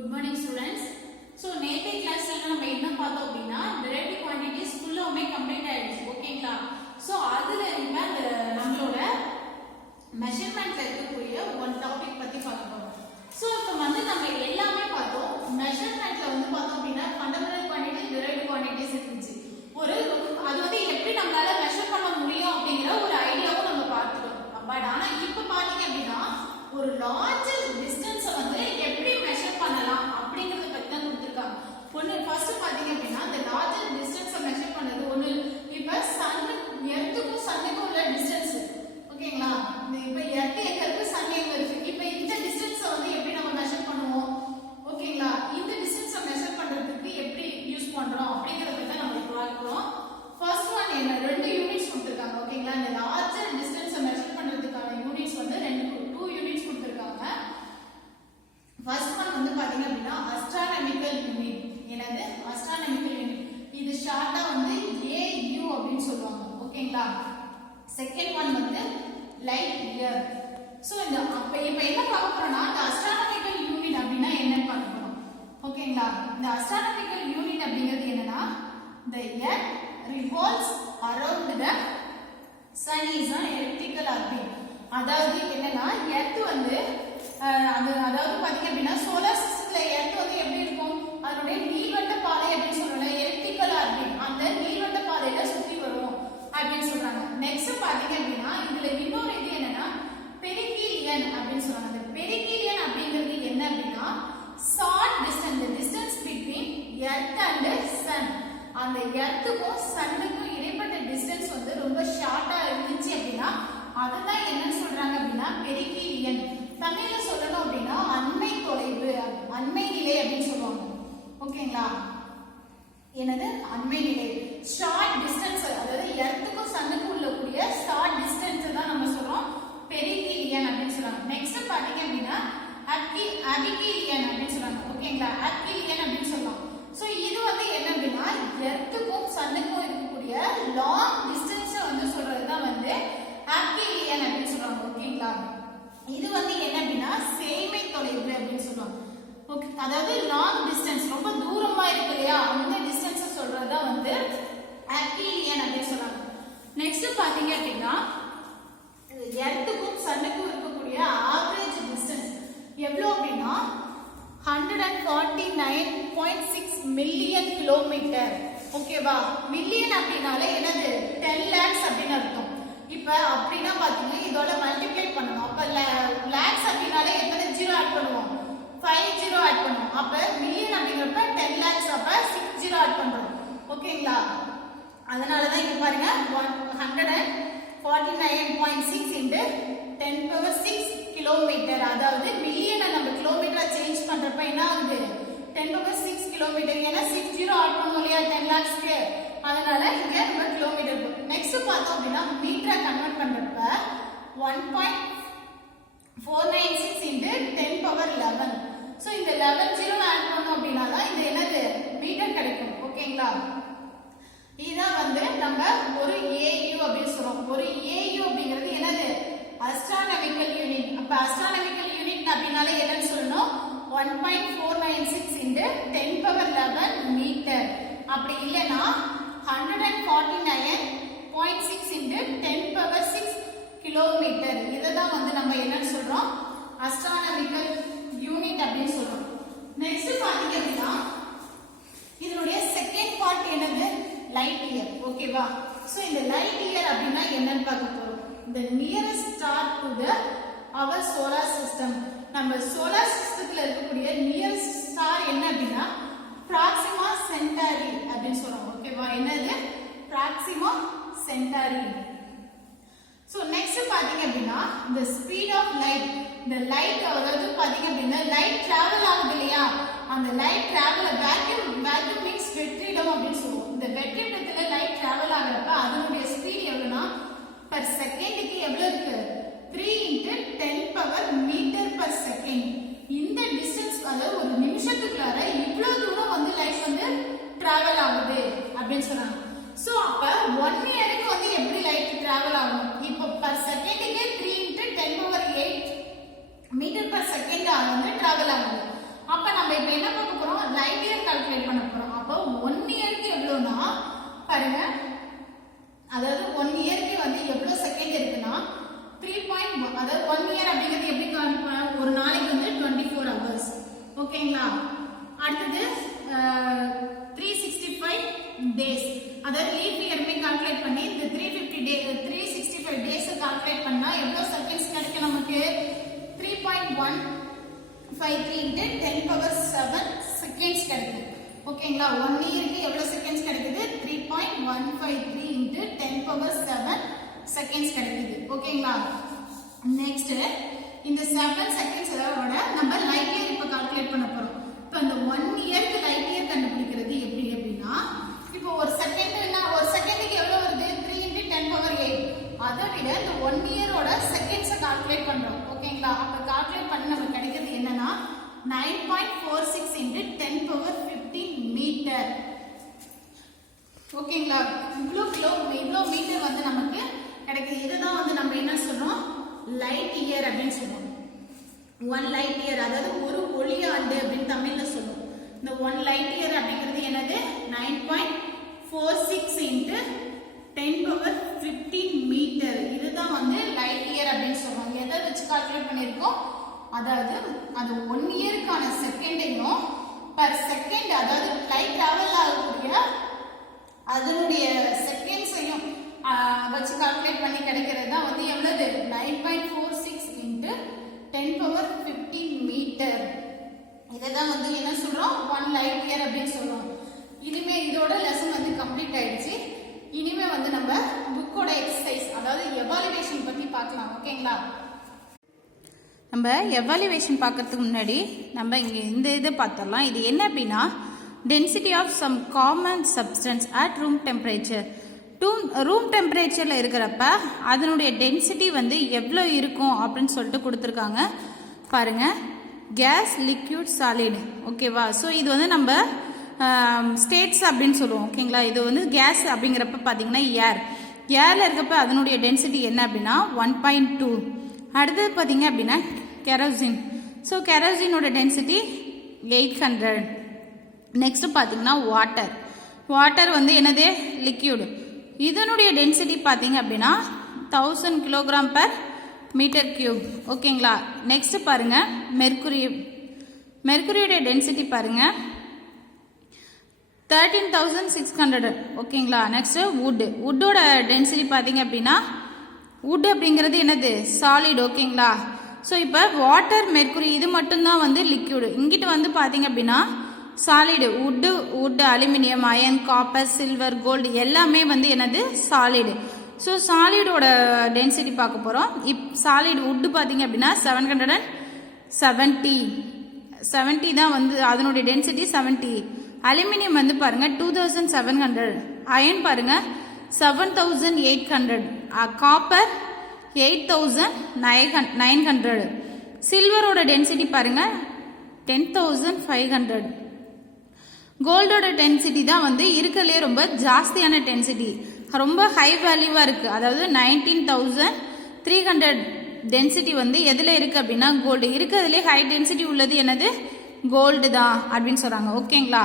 Good morning students. So நேற்று கிளாஸ்ல நம்ம என்ன பார்த்தோம் அப்படினா டெரிவேட்டிவ் குவாண்டிட்டிஸ் ஃபுல்லாமே கம்ப்ளீட் ஆயிடுச்சு ஓகேங்களா. சோ அதுல இப்ப அந்த நம்மளோட மெஷர்மென்ட்ல இருக்கக்கூடிய one டாபிக் பத்தி பார்க்க போறோம். சோ இப்ப வந்து நம்ம எல்லாமே பார்த்தோம். மெஷர்மென்ட்ல வந்து பார்த்தோம் அப்படினா ஃபண்டமெண்டல் குவாண்டிட்டி டெரிவேட்டிவ் குவாண்டிட்டிஸ் இருந்துச்சு. அது வந்து எப்படி நம்மளால மெஷர் பண்ண முடியும் அப்படிங்கற ஒரு ஐடியாவும் நம்ம பார்த்துட்டோம். பட் ஆனா இப்ப பாத்தீங்க அப்படினா ஒரு லார்ஜ் டிஸ்டன்ஸ் வந்து எப்படி மெஷர் பண்ணலாம் அப்படிங்கறத பத்தி தான் கொடுத்திருக்காங்க. ஒன்னு ஃபர்ஸ்ட் பாத்தீங்க அப்படினா the larger distance மெஷர் பண்றது ஒன்னு இப்ப சன் எர்த்துக்கும் சன்னுக்கும் உள்ள டிஸ்டன்ஸ் ஓகேங்களா. இப்ப எர்த் எங்க இருக்கு சன் எங்க இருக்கு. இப்ப இந்த டிஸ்டன்ஸ் வந்து எப்படி நம்ம மெஷர் பண்ணுவோம் ஓகேங்களா. இந்த டிஸ்டன்ஸ் மெஷர் பண்றதுக்கு எப்படி யூஸ் பண்றோம் அப்படிங்கறத பத்தி தான் நம்ம பார்க்கிறோம். ஃபர்ஸ்ட் ஒன் என்ன ரெண்டு யூனிட்ஸ் கொடுத்திருக்காங்க ஓகேங்களா. இந்த லார்ஜர் டிஸ்டன்ஸ் மெஷர் பண்றதுக்கான யூனிட்ஸ் வந்து டூ யூனிட்ஸ் கொடுத்திருக்காங்க. ஃபர்ஸ்ட் ஒன் வந்து பாத்தீங்க அப்படினா astronomical unit. என்னது astronomical unit. இது ஷார்ட்டா வந்து AU அப்படினு சொல்லுவாங்க ஓகேங்களா. செகண்ட் ஒன் வந்து light year. சோ இந்த இப்ப என்ன பார்க்க போறோம்னா இந்த astronomical unit அப்படினா என்னன்னு பார்க்க போறோம் ஓகேங்களா. இந்த astronomical unit அப்படிங்கிறது என்னன்னா the earth revolves around the sun is an elliptical orbit. அதாவது என்னன்னா எர்த் வந்து அதாவது பாத்தீங்க அப்படின்னா சோலார் சிஸ்டத்துல எர்த் வந்து எப்படி இருக்கும் அதனுடைய நீள்வட்ட பாதை அப்படின்னு சொல்றாங்க எலிப்டிக்கல் ஆர்பிட். அந்த நீள்வட்ட பாதையில சுத்தி வரும் அப்படின்னு சொல்றாங்க. நெக்ஸ்ட் பாத்தீங்க அப்படின்னா இதுல இன்னொரு இது என்னன்னா பெரிஹீலியன் அப்படின்னு சொல்றாங்க. அந்த பெரிஹீலியன் அப்படிங்கிறது என்ன அப்படின்னா short distance distance between earth and sun. அந்த எர்த்துக்கும் சன்னுக்கும் இடைப்பட்ட டிஸ்டன்ஸ் வந்து ரொம்ப ஷார்ட்டா இருந்துச்சு அப்படின்னா அதுதான் என்னன்னு சொல்றாங்க அப்படின்னா பெரிஹீலியன். தமிழ்ல சொல்லணும் அப்படின்னா அண்மை தொலைவு அண்மை நிலை அப்படின்னு சொல்லுவாங்க ஓகேங்களா. என்னது அண்மை நிலை ஷார்ட் டிஸ்டன்ஸ் அதாவது எர்த்துக்கும் சன்னுக்கும் உள்ளக்கூடிய ஷார்ட் டிஸ்டன்ஸ் தான் நம்ம சொல்றோம் பெரிஹீலியன் அப்படின்னு சொல்றாங்க. நெக்ஸ்ட் பாத்தீங்க அப்படின்னா அபிஹீலியன் அப்படின்னு சொல்றாங்க ஓகேங்களா. அபிஹீலியன் அப்படின்னு சொல்லலாம். சோ இது வந்து என்ன அப்படின்னா எர்த்துக்கும் சன்னுக்கும் இருக்கக்கூடிய லாங் டிஸ்டன்ஸ் வந்து சொல்றதுதான் வந்து அபிஹீலியன் அப்படின்னு சொல்றாங்க ஓகேங்களா. இது வந்து என்ன அப்படின்னா சேமை தொலைவு அப்படின்னு சொல்லுவாங்க ஓகே. அதாவது லாங் டிஸ்டன்ஸ் ரொம்ப தூரமா இருக்கு இல்லையா அந்த டிஸ்டன்ஸ் சொல்றதா வந்து அபிஹீலியன் அப்படின்னு சொல்றாங்க. நெக்ஸ்ட் பாத்தீங்க அப்படின்னா எர்த்துக்கும் சன்னுக்கும் இருக்கக்கூடிய ஆவரேஜ் டிஸ்டன்ஸ் எவ்வளவு அப்படின்னா 149.6 மில்லியன் கிலோமீட்டர் ஓகேவா. மில்லியன் அப்படின்னாலே என்னது 10 lakhs அப்படின்னு அர்த்தம். இப்ப அப்படின்னா பாத்தீங்கன்னா இதோட மல்டிப்ளை பண்ணணும். அப்ப லாக்ஸ் அப்படினாலே எத்தனை ஜீரோ ஆட் பண்ணுவோம் 5 ஜீரோ ஆட் பண்ணுவோம். அப்ப மில்லியன் அப்படிங்கறப்ப 10 lakhs அப்ப 6 ஜீரோ ஆட் பண்றோம் ஓகேங்களா. அதனால தான் இங்க பாருங்க 149.6 into 10⁻⁶ கிலோமீட்டர். அதாவது மில்லியனை நம்ம கிலோமீட்டரா சேஞ்ச் பண்றப்ப என்ன ஆகுது 10⁻⁶ கிலோமீட்டர். ஏன்னா 6 ஜீரோ ஆட் பண்ணுவோம் இல்லையா 10 lakhsக்கு. அதனால இங்க நம்ம கிலோமீட்டர். நெக்ஸ்ட் பார்த்தோம் அப்படின்னா மீட்டரா கன்வர்ட் பண்றப்ப 1.496 into 10⁻11. சோ இந்த 11 ஜீரோ ஆட் பண்ணோம் அப்படினா தான் இது என்னது மீட்டர் கிடைக்கும் ஓகேங்களா. இதான் வந்து நம்ம ஒரு AU அப்படி சொல்றோம். ஒரு AU அப்படிங்கிறது என்னது astronomical unit. அப்ப astronomical unit அப்படினாலே என்னன்னு சொல்லணும் 1.496 into 10⁻11 மீட்டர். அப்படி இல்லனா 149.6 into 10⁻⁶ கிலோமீட்டர். இததான் வந்து நம்ம என்னன்னு சொல்றோம் astronomical unit அப்படின்னு சொல்றோம். நெக்ஸ்ட் பாத்தீங்க அப்படின்னா இதனுடைய செகண்ட் பார்ட் என்னது லைட் இயர் ஓகேவா. சோ இந்த லைட் இயர் அப்படின்னா என்னன்னு பார்க்க போறோம். the nearest star to the our solar system. நம்ம சோலார் சிஸ்டத்துல இருக்கக்கூடிய நியரஸ்ட் ஸ்டார் என்ன அப்படின்னா Proxima Centauri அப்படின்னு சொல்றோம் ஓகேவா. என்னது Proxima Centauri. சோ நெக்ஸ்ட் பாத்தீங்க அப்படின்னா the speed of light. இந்த லைட் அதாவது பாத்தீங்க அப்படின்னா லைட் டிராவல் ஆகுது இல்லையா அந்த லைட் டிராவல் வேக்யூம் மீன்ஸ் வெற்றிடம் அப்படின்னு சொல்லுவோம். இந்த வெற்றிடத்துல லைட் டிராவல் ஆகிறப்ப அதனுடைய ஸ்பீட் எவ்வளவுனா per செகண்டுக்கு எவ்வளவு இருக்கு 3 into 10 மீட்டர் per செகண்ட். இந்த டிஸ்டன்ஸ் அதாவது ஒரு நிமிஷத்துக்குள்ளார இவ்வளவு தூரம் வந்து லைட் வந்து டிராவல் ஆகுது அப்படின்னு சொன்னாங்க. சோ அப்ப 1 இயருக்கு வந்து எப்படி லைட் டிராவல் ஆகும் இப்போ per செகண்டுக்கு 3 into 10⁸ மீட்டர் per செகண்ட் வந்து டிராவல் ஆகுது. அப்ப நம்ம இப்ப அப்போ 1 இயருக்கு எவ்வளோனா பாருங்க, அதாவது 1 இயருக்கு வந்து எவ்வளோ செகண்ட் இருக்குன்னா 3.1, அதாவது 1 இயர் அப்படிங்கிறது எப்படி கால்குலேட், ஒரு நாளைக்கு வந்து 24 ஹவர்ஸ். ஓகேங்களா? அடுத்தது 365 டேஸ், அதாவது லீப் இயருமே கால்குலேட் பண்ணி இந்த 365 டேஸ் கால்குலேட் பண்ணா எவ்வளோ செகண்ட்ஸ் கிடைக்கும் நமக்கு? 3.153 into 10 power 7 செகண்ட்ஸ் கிடைக்குது. ஓகேங்களா? 1 இயருக்கு எவ்வளவு செகண்ட்ஸ் கிடைக்குது? 3.153 into 10 power 7 செகண்ட்ஸ் கிடைக்குது. ஓகேங்களா? நெக்ஸ்ட் இந்த 7 செகண்ட்ஸ் விட நம்ம லைட் இயர் இப்ப கால்குலேட் பண்ண போறோம். இப்போ அந்த 1 இயருக்கு லைட் இயர் கண்டுபிடிக்கிறது எப்படி அப்படின்னா, இப்போ ஒரு செகண்டுக்கு எவ்வளவு வருது? 3 into 10 power 8. அதை விட இந்த 1 இயரோட செகண்ட்ஸை கால்குலேட் பண்றோம். ஓகேங்களா? அப்ப கால்குலேட் பண்ணி நமக்கு கிடைக்கிறது என்னன்னா 9.46 into 10 power 15 மீட்டர். ஓகேங்களா? இவ்வளோ மீட்டர் வந்து நமக்கு கிடைக்குது. இதுதான் வந்து நம்ம என்ன சொல்றோம்? லைட் இயர் அப்படின்னு சொல்றோம். 1 லைட் இயர், அதாவது ஒரு ஒளியாண்டு அப்படின்னு தமிழ்ல சொல்லுவோம். இந்த 1 லைட் இயர் அப்படிங்கிறது என்னது? 9.46 into 10 power 15 மீட்டர். இதுதான் வந்து லைட் இயர் அப்படின்னு சொல்றோம். எதை வச்சு கால்குலேட் பண்ணிருக்கோம்? அதாவது அது 1 இயருக்கான செகண்டையும் பர் செகண்ட், அதாவது லைட் டிராவல் ஆகக்கூடிய அதனுடைய செகண்ட்ஸையும் வச்சு கால்குலேட் பண்ணி கிடைக்கிறது தான் வந்து எவ்வளவு? 9.46 into 10 power 15 மீட்டர். இதைதான் வந்து என்ன சொல்றோம்? 1 லைட் இயர் அப்படின்னு சொல்றோம். இனிமே இதோட லெசன் வந்து கம்ப்ளீட் ஆயிடுச்சு. இனிமே வந்து நம்ம புக்கோட எக்ஸசைஸ், அதாவது எவாலுவேஷன் பத்தி பார்க்கலாம். ஓகேங்களா? நம்ம எவாலுவேஷன் பார்க்கறதுக்கு முன்னாடி நம்ம இங்கே இந்த இதை பார்த்துடலாம். இது என்ன அப்படின்னா, density of some common substance at room temperature. Room டெம்பரேச்சரில் இருக்கிறப்ப அதனுடைய டென்சிட்டி வந்து எவ்வளோ இருக்கும் அப்படின்னு சொல்லிட்டு கொடுத்துருக்காங்க பாருங்க. Gas, liquid, solid. ஓகேவா? ஸோ இது வந்து நம்ம ஸ்டேட்ஸ் அப்படின்னு சொல்லுவோம். ஓகேங்களா? இது வந்து கேஸ் அப்படிங்கிறப்ப பார்த்தீங்கன்னா ஏரில் இருக்கப்ப அதனுடைய டென்சிட்டி என்ன அப்படின்னா 1.2. அடுத்தது பார்த்தீங்க அப்படின்னா கெரோசின். ஸோ கெரோசினோட டென்சிட்டி 800. நெக்ஸ்ட் பார்த்தீங்கன்னா வாட்டர் வந்து என்னது? லிக்யூடு. இதனுடைய டென்சிட்டி பார்த்தீங்க அப்படின்னா 1000 கிலோகிராம் பெர் மீட்டர் கியூப். ஓகேங்களா? நெக்ஸ்ட் பாருங்க மெர்க்குரியோட டென்சிட்டி பாருங்க 13,600. ஓகேங்களா? நெக்ஸ்ட் வுட்டோட டென்சிட்டி பார்த்தீங்க அப்படின்னா, வுட் அப்படிங்கிறது என்னது? சாலிட். ஓகேங்களா? ஸோ இப்போ வாட்டர், மெர்க்குரி இது மட்டும்தான் வந்து லிக்யூடு. இங்கிட்டு வந்து பார்த்தீங்க அப்படின்னா solid. Wood, aluminium, iron, copper, silver, gold எல்லாமே வந்து என்னது? சாலிடு. ஸோ சாலிடோட டென்சிட்டி பார்க்க போகிறோம். சாலிட் வுட் பார்த்தீங்க அப்படின்னா 770 தான் வந்து அதனுடைய டென்சிட்டி 70. அலுமினியம் வந்து பாருங்க 2700. அயன் பாருங்க 7800. காப்பர் 8900. சில்வரோட டென்சிட்டி பாருங்க 10,500. கோல்டோட டென்சிட்டி தான் வந்து இருக்கிறதுலே ரொம்ப ஜாஸ்தியான டென்சிட்டி, ரொம்ப ஹை வேல்யூவா இருக்கு. அதாவது 19,300 டென்சிட்டி வந்து எதுல இருக்கு அப்படின்னா கோல்டு. இருக்கிறதுலே ஹை டென்சிட்டி உள்ளது என்னது? கோல்டு தான் அப்படின்னு சொல்றாங்க. ஓகேங்களா?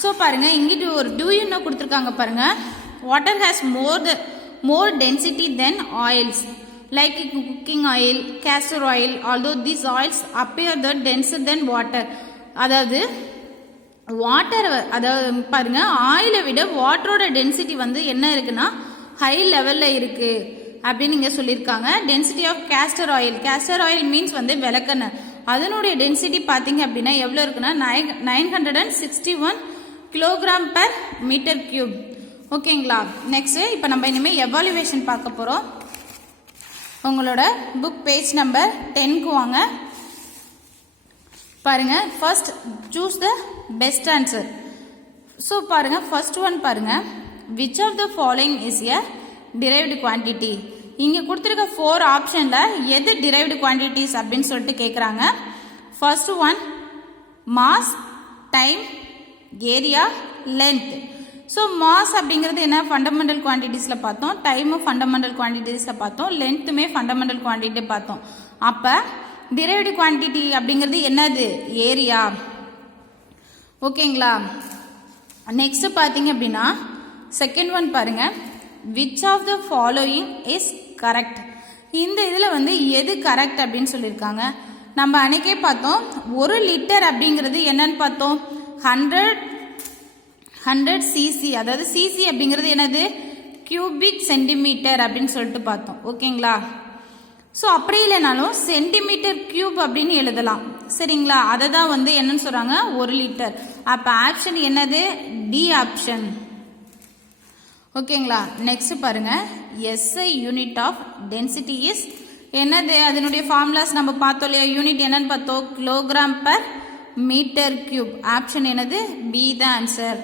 ஸோ பாருங்க, இங்கிட்டு ஒரு டூயூன்னு கொடுத்துருக்காங்க பாருங்க. Water has more density than oils like cooking oil, castor oil, although these oils appear the denser than water. அதாவது பாருங்க, ஆயிலை விட வாட்டரோட டென்சிட்டி வந்து என்ன இருக்குன்னா ஹை லெவல்ல இருக்கு அப்படின்னு இங்க சொல்லியிருக்காங்க. Density of castor oil means வந்து விளக்கெண்ணெய். அதனுடைய டென்சிட்டி பாத்தீங்க அப்படின்னா எவ்வளவு இருக்குன்னா 961 கிலோகிராம் பெர் மீட்டர் கியூப். ஓகேங்களா? நெக்ஸ்ட் இப்போ நம்ம இனிமே எவாலுவேஷன் பார்க்க போறோம். உங்களோட புக் பேஜ் நம்பர் 10க்கு வாங்க. பாருங்க, first choose the best answer. So பாருங்க, ஃபர்ஸ்ட் ஒன் பாருங்க, which of the following is a derived quantity. இங்க கொடுத்துருக்க 4 ஆப்ஷன்ல எது டிரைவ்டு குவான்டிட்டிஸ் அப்படின்னு சொல்லிட்டு கேட்குறாங்க. First one mass, time, area, length. So mass அப்படிங்கிறது என்ன? ஃபண்டமெண்டல் குவான்டிட்டிஸில் பார்த்தோம். டைமும் ஃபண்டமெண்டல் குவான்டிட்டிஸில் பார்த்தோம். லென்த்துமே ஃபண்டமெண்டல் குவான்டிட்டி பார்த்தோம். அப்போ டிரைவ்டு குவான்டிட்டி அப்படிங்கிறது என்னது? ஏரியா. ஓகேங்களா? நெக்ஸ்ட் பார்த்தீங்க அப்படின்னா செகண்ட் ஒன் பாருங்க, which of the following is correct. இந்த இதில் வந்து எது கரெக்ட் அப்படின்னு சொல்லியிருக்காங்க. நம்ம அன்னைக்கே பார்த்தோம் 1 லிட்டர் அப்படிங்கிறது என்னன்னு பார்த்தோம், 100 சிசி. அதாவது சிசி அப்படிங்கிறது என்னது, கியூபிக் சென்டிமீட்டர் அப்படின்னு சொல்லிட்டு பார்த்தோம். ஓகேங்களா. ஸோ அப்படி இல்லைனாலும் சென்டிமீட்டர் கியூப் அப்படின்னு எழுதலாம். சரிங்களா. அதை தான் வந்து என்னன்னு சொல்றாங்க, 1 லிட்டர். அப்போ ஆப்ஷன் என்னது, டி ஆப்ஷன். ஓகேங்களா. நெக்ஸ்ட் பாருங்க, SI unit of density is என்னது, அதனுடைய ஃபார்முலாஸ் நம்ம பார்த்தோம் இல்லையா, யூனிட் என்னன்னு பார்த்தோம், kilogram per metre cube. Option என்னது, பி தான் ஆன்சர்.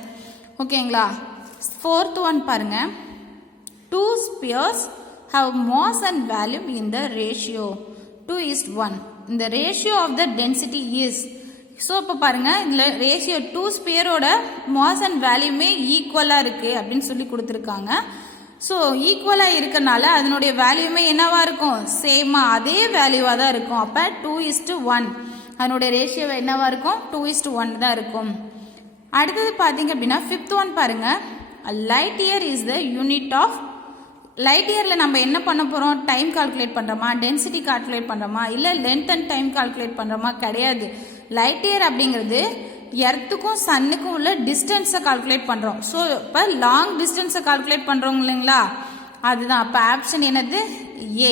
ஓகேங்களா. ஃபோர்த் ஒன் பாருங்க, 2 spheres have mass and volume in the ratio 2:1. இந்த ratio of the density is. So இப்போ பாருங்க, இதில் ரேஷியோ 2 ஸ்பியரோட மாஸ் அண்ட் வேல்யூமே ஈக்குவலாக இருக்குது அப்படின்னு சொல்லி கொடுத்துருக்காங்க. ஸோ ஈக்குவலாக இருக்கனால அதனுடைய வேல்யூமே என்னவா இருக்கும், சேமாக அதே வேல்யூவாக தான் இருக்கும். அப்போ 2:1 அதனுடைய ரேஷியோ என்னவா இருக்கும், 2:1 தான் இருக்கும். அடுத்தது பார்த்தீங்க அப்படின்னா ஃபிஃப்த் ஒன் பாருங்க, light year is the unit of. Light இயரில் நம்ம என்ன பண்ண போகிறோம், டைம் கால்குலேட் பண்ணுறோமா, டென்சிட்டி கால்குலேட் பண்ணுறோமா, இல்லை லென்த் அண்ட் டைம் கால்குலேட் பண்ணுறோமா, கிடையாது. லைட் இயர் அப்படிங்கிறது எர்த்துக்கும் சன்னுக்கும் உள்ள டிஸ்டன்ஸை கால்குலேட் பண்ணுறோம். ஸோ இப்போ லாங் டிஸ்டன்ஸை கால்குலேட் பண்ணுறோம் இல்லைங்களா, அதுதான். அப்போ ஆப்ஷன் என்னது, ஏ.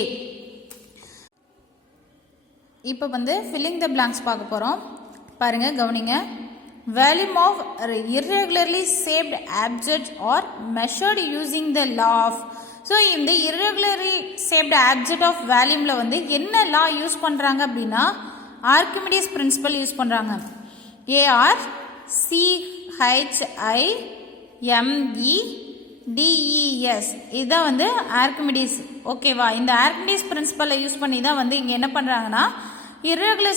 இப்போ வந்து ஃபில்லிங் த பிளாங்க்ஸ் பார்க்க போகிறோம். பாருங்கள், கவனிங்க. Volume of irregularly shaped objects are measured using the law of. So இந்த irregularly shaped object of volumeல வந்து என்ன லா யூஸ் பண்ணுறாங்க அப்படின்னா, ஆர்கிமிடிஸ் பிரின்சிபல் யூஸ் பண்ணுறாங்க. ARCHIMEDES இதுதான் வந்து ஆர்கிமிடிஸ். ஓகேவா. இந்த ஆர்கிமிடிஸ் பிரின்சிபலை யூஸ் பண்ணி தான் வந்து இங்கே என்ன பண்ணுறாங்கன்னா, irregular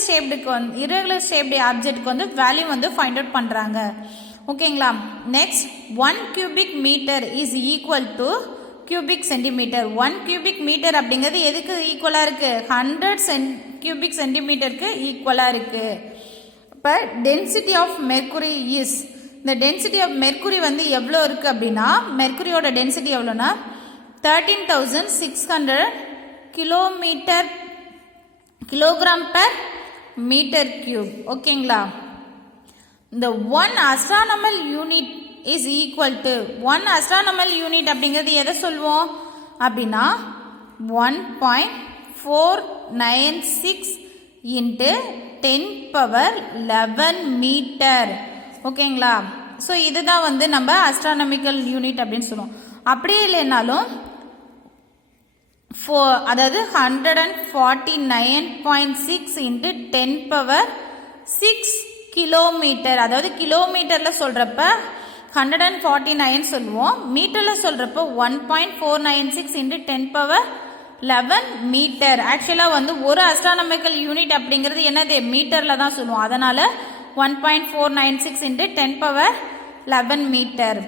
shaped ஆப்ஜெக்ட்க்கு வந்து வேல்யூ வந்து ஃபைண்ட் அவுட் பண்ணுறாங்க. ஓகேங்களா. Next, 1 cubic meter is equal to cubic centimetre. 1 cubic meter அப்படிங்கிறது எதுக்கு ஈக்குவலாக இருக்குது, 100 cubic சென்டிமீட்டருக்கு ஈக்குவலாக இருக்குது. இப்போ டென்சிட்டி ஆஃப் மெர்க்குரி இஸ், இந்த டென்சிட்டி ஆஃப் மெர்க்குரி வந்து எவ்வளோ இருக்குது அப்படின்னா, மெர்க்குரியோட டென்சிட்டி எவ்வளோனா 13,600 கிலோகிராம் பர் மீட்டர் கியூப். ஓகேங்களா. இந்த 1 astronomical unit is equal to 1 astronomical unit அப்படிங்கிறது எதை சொல்லுவோம் அப்படின்னா 1.496 into 10^11 மீட்டர். ஓகேங்களா. ஸோ இதுதான் வந்து நம்ம astronomical unit அப்படின்னு சொல்லுவோம். அப்படியே இல்லைனாலும் அதாவது 149.6 into 10^6 கிலோமீட்டர். அதாவது கிலோமீட்டரில் சொல்கிறப்ப 149 சொல்லுவோம், மீட்டரில் சொல்கிறப்ப 1.496 into 10^11 மீட்டர். ஆக்சுவலாக வந்து ஒரு அஸ்ட்ரானமிக்கல் யூனிட் அப்படிங்கிறது என்னது, மீட்டரில் தான் சொல்லுவோம். அதனால் 1.496 into 10^11 மீட்டர்.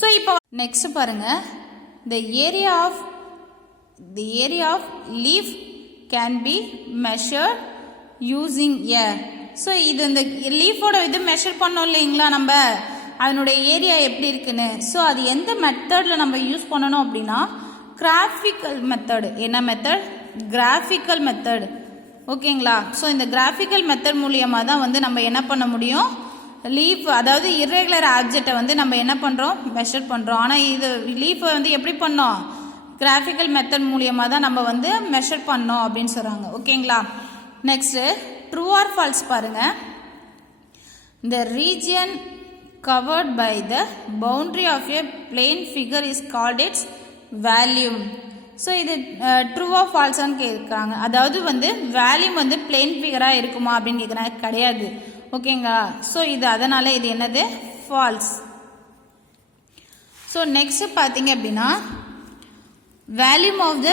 ஸோ இப்போ நெக்ஸ்ட் பாருங்கள், the area of leaf can be measured using a. So இது இந்த லீஃபோட இது மெஷர் பண்ணோம் இல்லைங்களா நம்ம, அதனுடைய ஏரியா எப்படி இருக்குன்னு. ஸோ அது எந்த மெத்தடில் நம்ம யூஸ் பண்ணணும் அப்படின்னா, கிராஃபிக்கல் மெத்தடு. என்ன மெத்தட், கிராஃபிக்கல் மெத்தட். ஓகேங்களா. ஸோ இந்த கிராஃபிக்கல் மெத்தட் மூலியமாக தான் வந்து நம்ம என்ன பண்ண முடியும், லீஃப் அதாவது இர்ரெகுலர் ஆப்ஜெக்டை வந்து நம்ம என்ன பண்ணுறோம், மெஷர் பண்ணுறோம். ஆனால் இது லீஃபை வந்து எப்படி பண்ணோம், கிராஃபிக்கல் மெத்தட் மூலியமாக தான் நம்ம வந்து மெஷர் பண்ணோம் அப்படின்னு சொல்கிறாங்க. ஓகேங்களா. நெக்ஸ்ட்டு ட்ரூ ஆர் ஃபால்ஸ் பாருங்கள். The region covered by the boundary of a plane figure is called its volume. So இது ட்ரூ ஆர் ஃபால்ஸான்னு கேட்குறாங்க. அதாவது வந்து வேல்யூம் வந்து பிளேன் ஃபிகராக இருக்குமா அப்படின்னு கேட்குறாங்க, கிடையாது. ஓகேங்களா. ஸோ இது அதனால் இது என்னது, ஃபால்ஸ். ஸோ நெக்ஸ்ட் பார்த்தீங்க அப்படின்னா, volume of the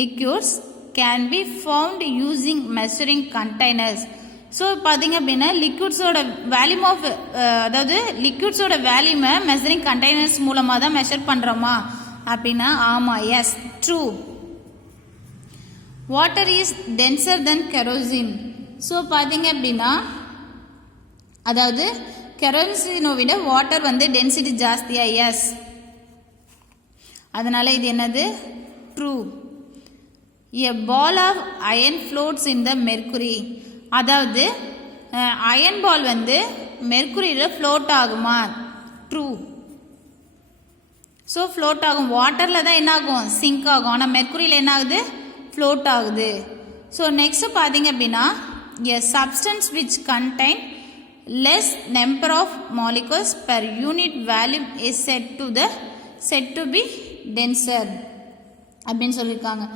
liquids can be found using measuring containers. So பார்த்தீங்க அப்படின்னா லிக்விட்ஸோட வால்யூம் ஆஃப் அதாவது லிக்விட்ஸோட வேல்யூமை மெஷரிங் கண்டெய்னர்ஸ் மூலமாக தான் மெஷர் பண்ணுறோமா அப்படின்னா, ஆமாம், yes, true. Water is denser than kerosene. So பார்த்தீங்க அப்படின்னா, அதாவது கெரோசினோவிட வாட்டர் வந்து டென்சிட்டி ஜாஸ்தியா? எஸ். அதனால இது என்னது? True. A ball of iron floats in the mercury. அதாவது அயன் பால் வந்து மெர்க்குரியில் ஃப்ளோட் ஆகுமா? ட்ரூ. ஸோ ஃப்ளோட் ஆகும். வாட்டரில் தான் என்ன ஆகும்? சிங்க் ஆகும். ஆனால் மெர்க்குரியில் என்ன ஆகுது? ஃப்ளோட் ஆகுது. ஸோ நெக்ஸ்ட் பார்த்தீங்க அப்படின்னா a substance which contain less number of molecules per unit volume is said to be denser அப்படின்னு சொல்லியிருக்காங்க.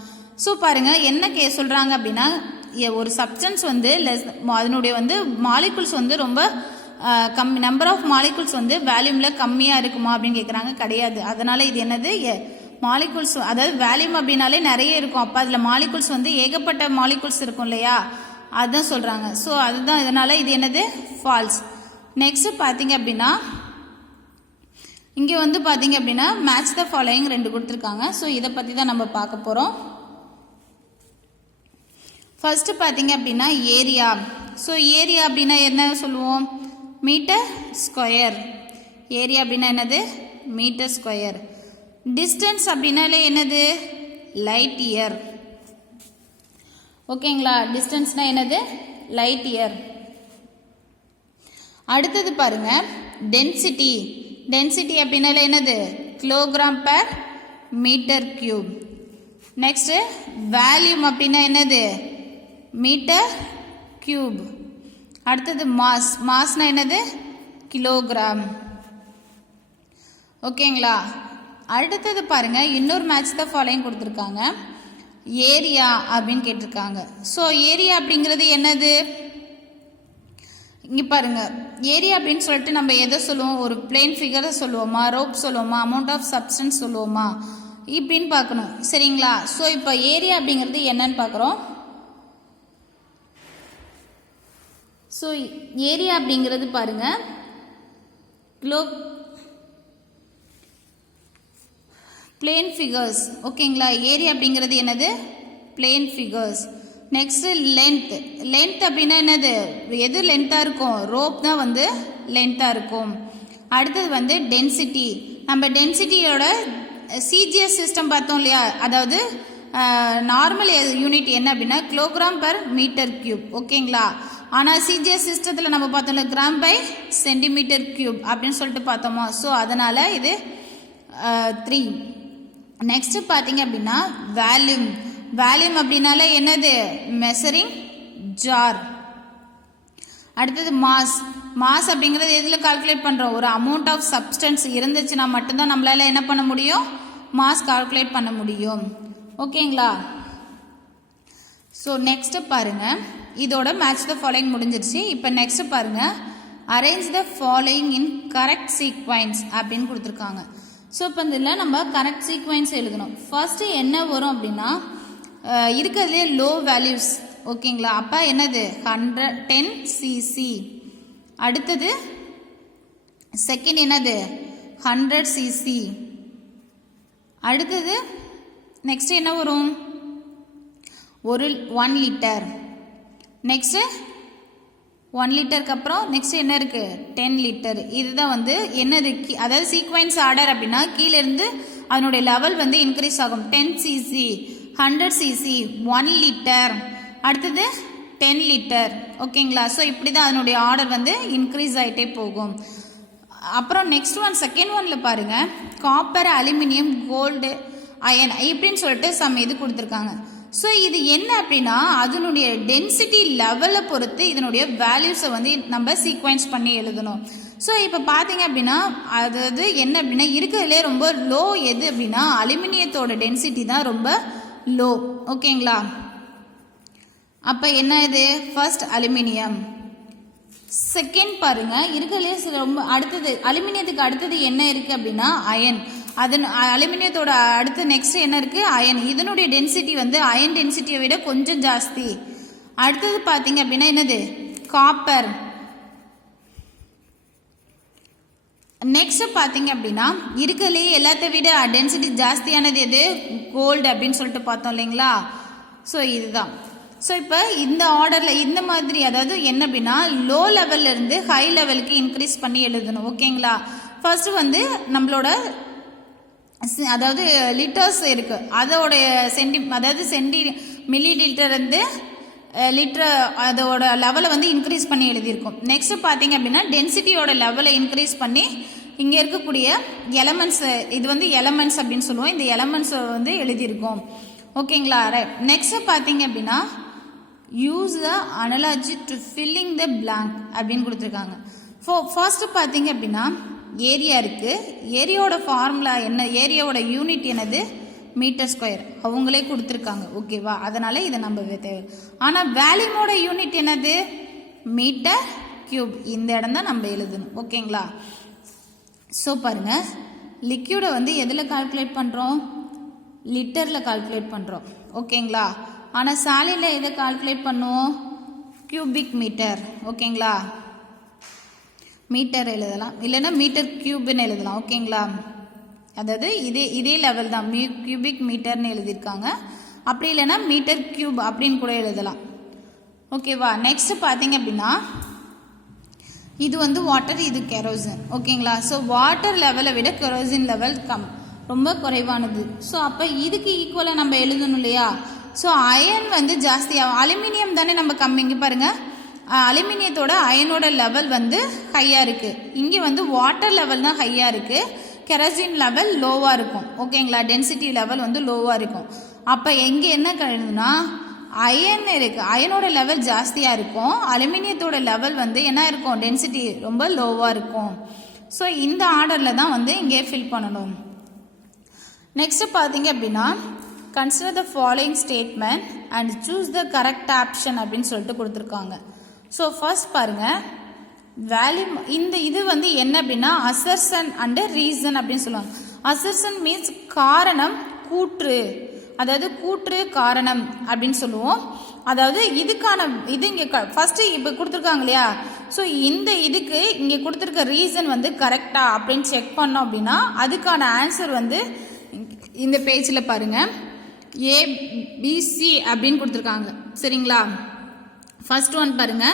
ஸோ பாருங்கள் என்ன சொல்கிறாங்க அப்படின்னா ஒரு சப்ஸ்டன்ஸ் வந்து அதனுடைய வந்து மாலிகுல்ஸ் வந்து ரொம்ப நம்பர் ஆஃப் மாலிகுல்ஸ் வந்து வேல்யூமில் கம்மியாக இருக்குமா அப்படின்னு கேட்குறாங்க. கிடையாது. அதனால் இது என்னது? மாலிகுல்ஸ், அதாவது வேல்யூம் அப்படின்னாலே நிறைய இருக்கும். அப்போ அதில் மாலிகுல்ஸ் வந்து ஏகப்பட்ட மாலிகுல்ஸ் இருக்கும் இல்லையா? அதுதான் சொல்கிறாங்க. ஸோ அதுதான் இதனால் இது என்னது? ஃபால்ஸ். நெக்ஸ்ட்டு பார்த்தீங்க அப்படின்னா இங்கே வந்து பார்த்தீங்க அப்படின்னா மேட்ச் த ஃபாலோயிங் 2 கொடுத்துருக்காங்க. ஸோ இதை பற்றி தான் நம்ம பார்க்க போகிறோம். ஃபர்ஸ்ட்டு பார்த்தீங்க அப்படின்னா ஏரியா. ஸோ ஏரியா அப்படின்னா என்ன சொல்லுவோம்? Metre square. ஏரியா அப்படின்னா என்னது? Metre square. டிஸ்டன்ஸ் அப்படின்னாலே என்னது? Light year. ஓகேங்களா? டிஸ்டன்ஸ்னா என்னது? Light year. அடுத்தது பாருங்க டென்சிட்டி. டென்சிட்டி அப்படின்னாலே என்னது? Kilogram per metre cube. Next volume அப்படின்னா என்னது? Metre cube. அடுத்தது மாஸ். மாஸ்னா என்னது? கிலோகிராம். ஓகேங்களா? அடுத்தது பாருங்க இன்னொரு மேட்ச் த ஃபாலோயிங் கொடுத்துருக்காங்க. ஏரியா அப்படின்னு கேட்டிருக்காங்க. ஸோ ஏரியா அப்படிங்கிறது என்னது? இங்கே பாருங்க ஏரியா அப்படின்னு சொல்லிட்டு நம்ம எதை சொல்லுவோம்? ஒரு பிளேன் ஃபிகரை சொல்லுவோமா? ரோப் சொல்லுவோமா? அமௌண்ட் ஆஃப் சப்ஸ்டன்ஸ் சொல்லுவோமா? இப்படின்னு பார்க்கணும். சரிங்களா? ஸோ இப்போ ஏரியா அப்படிங்கிறது என்னன்னு பார்க்குறோம். ஸோ ஏரியா அப்படிங்கிறது பாருங்க பிளேன் ஃபிகர்ஸ். ஓகேங்களா? ஏரியா அப்படிங்கிறது என்னது? Plane figures. Next length. Length அப்படின்னா என்னது? எது லென்த்தாக இருக்கும்? ரோப் தான் வந்து லென்த்தாக இருக்கும். அடுத்தது வந்து டென்சிட்டி. நம்ம டென்சிட்டியோட சிஜிஎஸ் சிஸ்டம் பார்த்தோம் இல்லையா? அதாவது நார்மல் யூனிட் என்ன அப்படின்னா கிலோகிராம் பர் மீட்டர் கியூப். ஓகேங்களா? ஆனால் சிஜிஎஸ் சிஸ்டத்தில் நம்ம பார்த்தோம்ல கிராம் பை சென்டிமீட்டர் கியூப் அப்படின்னு சொல்லிட்டு பார்த்தோமா? ஸோ அதனால் இது 3. நெக்ஸ்ட் பார்த்தீங்க அப்படின்னா வேல்யூம். வேல்யூம் அப்படின்னால என்னது? Measuring jar. அடுத்தது மாஸ். மாஸ் அப்படிங்கிறது எதில் கால்குலேட் பண்ணுறோம்? ஒரு அமௌண்ட் ஆஃப் சப்ஸ்டன்ஸ் இருந்துச்சுன்னா மட்டும்தான் நம்மளால என்ன பண்ண முடியும்? மாஸ் கால்குலேட் பண்ண முடியும். ஓகேங்களா? ஸோ நெக்ஸ்ட் பாருங்க இதோட மேட்ச் த ஃபாலோயிங் முடிஞ்சிருச்சு. இப்போ நெக்ஸ்ட் பாருங்க arrange the following in correct sequence அப்படின்னு கொடுத்துருக்காங்க. ஸோ இப்போ இதில் நம்ம கரெக்ட் சீக்வென்ஸ் எழுதணும். ஃபர்ஸ்ட் என்ன வரும் அப்படின்னா இருக்கிறதுலே லோ வேல்யூஸ். ஓகேங்களா? அப்போ என்னது? 10 cc. அடுத்தது செகண்ட் என்னது? 100 cc. அடுத்தது நெக்ஸ்ட் என்ன வரும்? 1 லிட்டர். நெக்ஸ்ட் 1 லிட்டருக்கு அப்புறம் நெக்ஸ்ட் என்ன இருக்கு? 10 லிட்டர். இதுதான் வந்து என்னது? அதாவது சீக்வென்ஸ் ஆர்டர் அப்படின்னா கீழே இருந்து அதனுடைய லெவல் வந்து இன்க்ரீஸ் ஆகும். 10 cc, 100 cc, 1 லிட்டர், அடுத்தது 10 லிட்டர். ஓகேங்களா? ஸோ இப்படி தான் அதனுடைய ஆர்டர் வந்து இன்க்ரீஸ் ஆகிட்டே போகும். அப்புறம் நெக்ஸ்ட் செகண்ட் ஒன்ல பாருங்க காப்பர், அலுமினியம், கோல்டு, அயன் இப்படின்னு சொல்லிட்டு இது கொடுத்துருக்காங்க. ஸோ இது என்ன அப்படின்னா அதனுடைய டென்சிட்டி லெவலை பொறுத்து இதனுடைய வேல்யூஸை வந்து நம்ம சீக்வென்ஸ் பண்ணி எழுதணும். ஸோ இப்போ பார்த்தீங்க அப்படின்னா அதாவது என்ன அப்படின்னா இருக்கிறதுலே ரொம்ப லோ எது அப்படின்னா அலுமினியத்தோட டென்சிட்டி தான் ரொம்ப லோ. ஓகேங்களா? அப்போ என்ன இது? First aluminium. செகண்ட் பாருங்க இருக்கிறதுலே ரொம்ப அடுத்தது அலுமினியத்துக்கு அடுத்தது என்ன இருக்கு அப்படின்னா அயன். அதன் அலுமினியத்தோட அடுத்து நெக்ஸ்ட் என்ன இருக்கு? அயன். இதனுடைய டென்சிட்டி வந்து அயன் டென்சிட்டியை விட கொஞ்சம் ஜாஸ்தி. அடுத்தது பார்த்தீங்க அப்படின்னா என்னது? காப்பர். நெக்ஸ்ட் பார்த்தீங்க அப்படின்னா இருக்கிறதுலேயே எல்லாத்த விட டென்சிட்டி ஜாஸ்தியானது எது? கோல்டு அப்படின்னு சொல்லிட்டு பார்த்தோம் இல்லைங்களா? ஸோ இதுதான். ஸோ இப்போ இந்த ஆர்டரில் இந்த மாதிரி அதாவது என்ன அப்படின்னா லோ லெவல்லேருந்து ஹை லெவலுக்கு இன்க்ரீஸ் பண்ணி எழுதணும். ஓகேங்களா? ஃபர்ஸ்ட்டு வந்து நம்மளோட அதாவது லிட்டர்ஸ் இருக்குது, அதோடைய அதாவது மில்லி லிட்டர் வந்து லிட்டர் அதோட லெவலை வந்து இன்க்ரீஸ் பண்ணி எழுதியிருக்கோம். நெக்ஸ்ட் பார்த்தீங்க அப்படின்னா டென்சிட்டியோட லெவலை இன்க்ரீஸ் பண்ணி இங்கே இருக்கக்கூடிய எலமெண்ட்ஸ், இது வந்து எலமெண்ட்ஸ் அப்படின்னு சொல்லுவோம், இந்த எலமெண்ட்ஸை வந்து எழுதியிருக்கோம். ஓகேங்களா? ரைட். நெக்ஸ்ட் பார்த்தீங்க அப்படின்னா use the analogy to filling the blank அப்படின்னு கொடுத்துருக்காங்க. ஃபர்ஸ்ட் பார்த்தீங்க அப்படின்னா ஏரியா இருக்குது, ஏரியாவோட ஃபார்முலா என்ன, ஏரியாவோட யூனிட் என்னது, மீட்டர் ஸ்கொயர், அவங்களே கொடுத்துருக்காங்க. ஓகேவா? அதனால் இதை நம்ம தேவை. ஆனால் வேல்யூமோட யூனிட் என்னது, மீட்டர் கியூப். இந்த இடம் தான் நம்ம எழுதணும். ஓகேங்களா? ஸோ பாருங்கள், லிக்யூடை வந்து எதில் கால்குலேட் பண்ணுறோம், லிட்டரில் கால்குலேட் பண்ணுறோம். ஓகேங்களா? ஆனால் சாலிடில் எதை கால்குலேட் பண்ணுவோம், கியூபிக் மீட்டர். ஓகேங்களா? மீட்டர் எழுதலாம், இல்லைன்னா மீட்டர் கியூப்னு எழுதலாம். ஓகேங்களா? அதாவது இதே லெவல் தான், கியூபிக் மீட்டர்னு எழுதியிருக்காங்க. அப்படி இல்லைன்னா மீட்டர் கியூப் அப்படின்னு கூட எழுதலாம். ஓகேவா? நெக்ஸ்ட் பார்த்தீங்க அப்படின்னா இது வந்து வாட்டர், இது கெரோசின். ஓகேங்களா? ஸோ வாட்டர் லெவலை விட கெரோசின் லெவல் ரொம்ப குறைவானது. ஸோ அப்போ இதுக்கு ஈக்குவலாக நம்ம எழுதணும் இல்லையா? ஸோ அயன் வந்து ஜாஸ்தியாகும். அலுமினியம் தானே நம்ம கம்மி. இங்கே பாருங்கள், அலுமினியத்தோட அயனோட லெவல் வந்து ஹையாக இருக்குது. இங்கே வந்து வாட்டர் லெவல் தான் ஹையாக இருக்குது, கெரோசின் லெவல் லோவாக இருக்கும். ஓகேங்களா? டென்சிட்டி லெவல் வந்து லோவாக இருக்கும். அப்போ எங்கே என்ன கழுதுன்னா அயன் இருக்குது, அயனோட லெவல் ஜாஸ்தியாக இருக்கும், அலுமினியத்தோட லெவல் வந்து என்ன இருக்கும், டென்சிட்டி ரொம்ப லோவாக இருக்கும். ஸோ இந்த ஆர்டரில் தான் வந்து இங்கே ஃபில் பண்ணணும். நெக்ஸ்ட் பார்த்தீங்க அப்படின்னா consider the following statement and choose the correct option அப்படின்னு சொல்லிட்டு கொடுத்துருக்காங்க. ஸோ ஃபர்ஸ்ட் பாருங்கள், வேல்யூ இது வந்து என்ன அப்படின்னா அசர்ஷன் அண்டு ரீசன் அப்படின்னு சொல்லுவாங்க. அசர்ஷன் மீன்ஸ் காரணம், கூற்று, அதாவது கூற்று காரணம் அப்படின்னு சொல்லுவோம். அதாவது இதுக்கான இது இங்கே ஃபர்ஸ்ட் இப்போ கொடுத்துருக்காங்க இல்லையா? ஸோ இதுக்கு இங்கே கொடுத்துருக்க ரீசன் வந்து கரெக்டா அப்படின்னு செக் பண்ணோம் அப்படின்னா அதுக்கான ஆன்சர் வந்து இந்த பேஜில் பாருங்கள், ஏபிசி அப்படின்னு கொடுத்துருக்காங்க. சரிங்களா? ஃபர்ஸ்ட் ஒன் பாருங்க,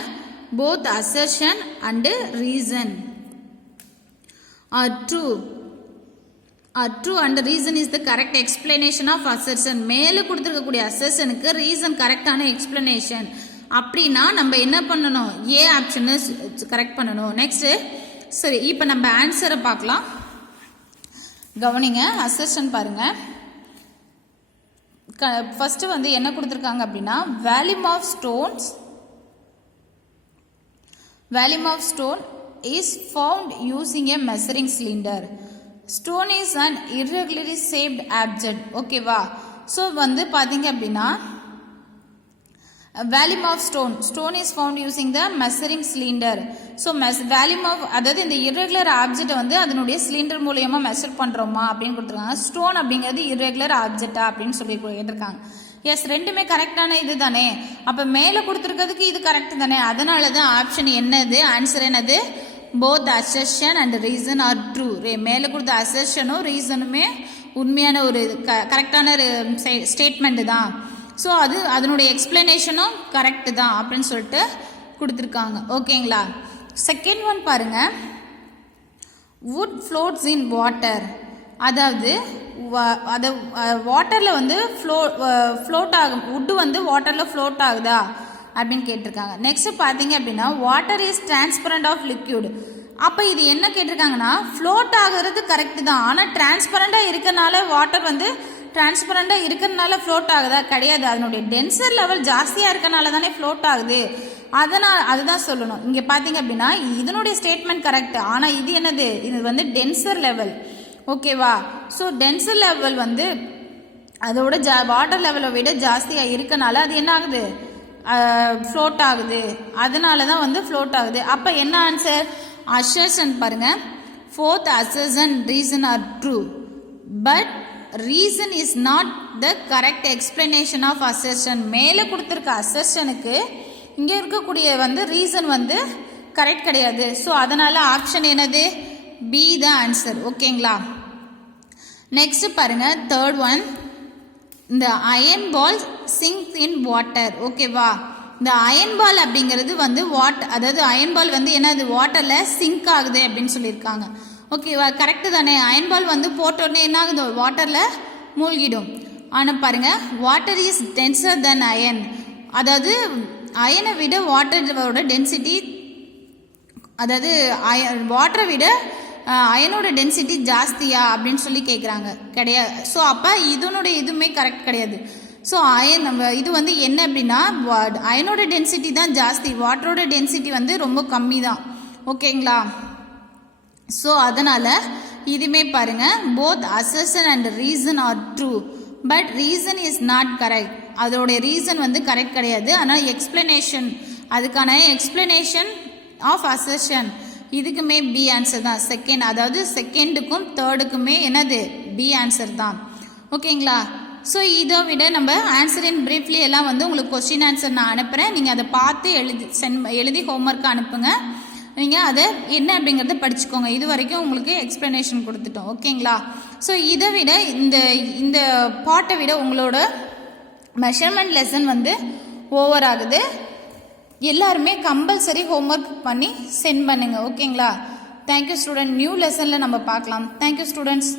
both assertion and reason are true and reason is the correct explanation of assertion. மேலே கொடுத்துருக்கக்கூடிய அசர்ஷனுக்கு ரீசன் கரெக்டான எக்ஸ்பிளனேஷன் அப்படின்னா நம்ம என்ன பண்ணணும், ஏ ஆப்ஷன் கரெக்ட் பண்ணணும். நெக்ஸ்ட் சரி, இப்போ நம்ம ஆன்சரை பார்க்கலாம். கவனிங்க, அசர்ஷன் பாருங்க. ஃபர்ஸ்ட் வந்து என்ன கொடுத்துருக்காங்க அப்படின்னா volume of stone is found using a measuring cylinder. Stone is an irregularly shaped object. ஓகேவா? ஸோ வந்து பார்த்தீங்க அப்படின்னா volume of stone is found using the measuring cylinder. So volume of அதாவது இந்த இர்ரெகுலர் ஆப்ஜெக்டை வந்து அதனுடைய சிலிண்டர் மூலியமாக மெஷர் பண்ணுறோமா அப்படின்னு கொடுத்துருக்காங்க. ஸ்டோன் அப்படிங்கிறது இர்ரெகுலர் ஆப்ஜெக்டா அப்படின்னு சொல்லி கேட்டிருக்காங்க. எஸ், ரெண்டுமே கரெக்டான இது தானே. அப்போ மேலே கொடுத்துருக்கிறதுக்கு இது கரெக்ட் தானே. அதனால தான் ஆப்ஷன் என்னது, ஆன்சர் என்னது, both assertion and reason are true. மேலே கொடுத்த அசர்ஷனும் ரீசனுமே உண்மையான ஒரு கரெக்டான ஸ்டேட்மெண்ட் தான். ஸோ அதனுடைய எக்ஸ்பிளனேஷனும் கரெக்டு தான் அப்படின்னு சொல்லிட்டு கொடுத்துருக்காங்க. ஓகேங்களா? செகண்ட் ஒன் பாருங்க, wood floats in water. அதாவது வாட்டரில் வந்து ஃப்ளோட் ஆகும், வுட்டு வந்து வாட்டரில் ஃப்ளோட் ஆகுதா அப்படின்னு கேட்டிருக்காங்க. நெக்ஸ்ட் பார்த்தீங்க அப்படின்னா water is transparent of liquid. அப்போ இது என்ன கேட்டிருக்காங்கன்னா ஃப்ளோட் ஆகுறது கரெக்டு தான், ஆனால் டிரான்ஸ்பரண்டாக இருக்கிறனால வாட்டர் வந்து டிரான்ஸ்பரண்டாக இருக்கிறதுனால ஃப்ளோட் ஆகுதா, கிடையாது. அதனுடைய டென்சர் லெவல் ஜாஸ்தியாக இருக்கனால தானே ஃப்ளோட் ஆகுது. அதனால் அதுதான் சொல்லணும். இங்கே பார்த்தீங்க அப்படின்னா இதனுடைய ஸ்டேட்மெண்ட் கரெக்ட், ஆனால் இது என்னது, இது வந்து டென்சர் லெவல். ஓகேவா? ஸோ டென்சர் லெவல் வந்து அதோட வாட்டர் லெவலை விட ஜாஸ்தியாக இருக்கனால அது என்ன ஆகுது, ஃப்ளோட் ஆகுது. அதனால தான் வந்து ஃப்ளோட் ஆகுது. அப்போ என்ன ஆன்சர், அசர்ஷன் பாருங்க, fourth assertion reason are true but reason is not the correct explanation of assertion. மேலே கொடுத்துருக்க அசர்ஷனுக்கு இங்கே இருக்கக்கூடிய வந்து ரீசன் வந்து கரெக்ட் கிடையாது. ஸோ அதனால ஆப்ஷன் என்னது, பி த ஆன்சர். ஓகேங்களா? நெக்ஸ்ட் பாருங்க, தேர்ட் ஒன், இந்த iron ball sink in water. ஓகேவா? இந்த அயன் பால் அப்படிங்கிறது வந்து அதாவது அயன் பால் வந்து என்னது வாட்டரில் சிங்க் ஆகுது அப்படின்னு சொல்லியிருக்காங்க. ஓகேவா? கரெக்டு தானே? அயன் பால் வந்து போட்டோடனே என்ன ஆகுது? வாட்டரில் மூழ்கிடும். ஆனால் பாருங்க, water is denser than iron. அதாவது அயனை விட வாட்டரோட டென்சிட்டி, அதாவது வாட்டரை விட அயனோட டென்சிட்டி ஜாஸ்தியா அப்படின்னு சொல்லி கேட்குறாங்க. கிடையாது. ஸோ அப்போ இதனுடைய இதுவுமே கரெக்ட் கிடையாது. ஸோ நம்ம இது வந்து என்ன அப்படின்னா, அயனோட டென்சிட்டி தான் ஜாஸ்தி, வாட்டரோட டென்சிட்டி வந்து ரொம்ப கம்மி தான். ஓகேங்களா? ஸோ அதனால் இதுவுமே பாருங்க, both assertion and reason are true, but reason is not correct. அதோடைய ரீசன் வந்து கரெக்ட் கிடையாது. ஆனால் எக்ஸ்பிளனேஷன், அதுக்கான எக்ஸ்பிளனேஷன் ஆஃப் அசர்ஷன் இதுக்குமே பி ஆன்சர் தான். செகண்ட், அதாவது செகண்டுக்கும் தேர்டுக்குமே என்னது? பி ஆன்சர் தான். ஓகேங்களா? ஸோ இதை விட நம்ம ஆன்சர் இன் பிரீஃப்லி எல்லாம் வந்து உங்களுக்கு கொஸ்டின் ஆன்சர் நான் அனுப்புகிறேன். நீங்கள் அதை பார்த்து எழுதி ஹோம்ஒர்க் அனுப்புங்க. நீங்கள் அதை என்ன அப்படிங்கிறத படிச்சுக்கோங்க. இது வரைக்கும் உங்களுக்கு எக்ஸ்ப்ளனேஷன் கொடுத்துட்டோம். ஓகேங்களா? ஸோ இதை விட இந்த பாட்டை விட உங்களோட மெஷர்மெண்ட் லெசன் வந்து ஓவர் ஆகுது. எல்லாருமே கம்பல்சரி ஹோம்ஒர்க் பண்ணி சென்ட் பண்ணுங்க. ஓகேங்களா? Thank you student. நியூ லெசனில் நம்ம பார்க்கலாம். Thank you students.